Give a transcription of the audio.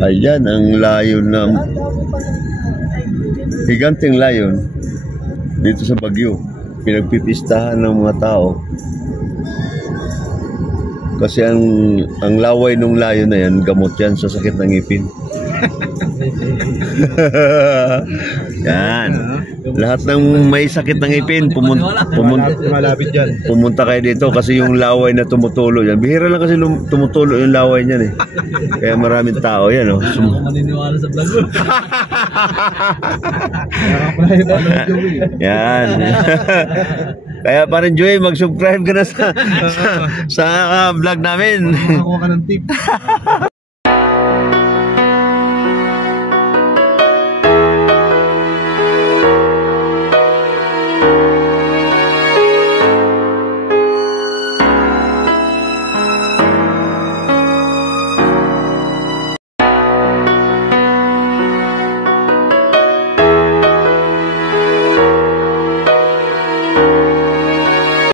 Ayan, ang layon na higanting layon dito sa Baguio. Pinagpipistahan ng mga tao. Kasi ang laway ng layon na yan, gamot yan sa sakit ng ngipin. Yan. Lahat ng may sakit ng ngipin, pumunta kayo dito kasi yung laway na tumutulo yan. Bihira lang kasi tumutulo yung laway niyan eh. Kaya maraming tao yan. Oh. Maniniwala sa vlog. Yan. Kaya parin Joey, mag-subscribe ka na sa vlog namin. Makakuha ka ng tip.